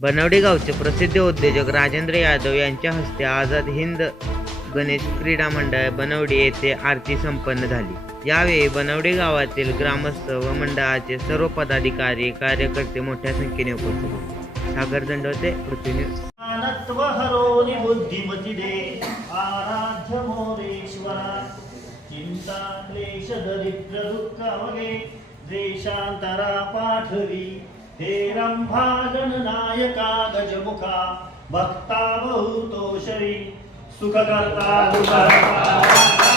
बनवडी गावचे प्रसिद्ध उद्योजक राजेंद्र यादव यांच्या हस्ते आझाद हिंद गणेश क्रीडा मंडळ बनवडी येथे आरती संपन्न झाली. यावेळी बनवडी गावातील ग्रामस्थ व मंडळाचे सर्व पदाधिकारी कार्यकर्ते मोठ्या संख्येने उपस्थित होते. सागर दंडवते पृथ्वी हे रंभा गजमुखा भक्ता बहुतोषरी सुखकर्ता दुःखहर्ता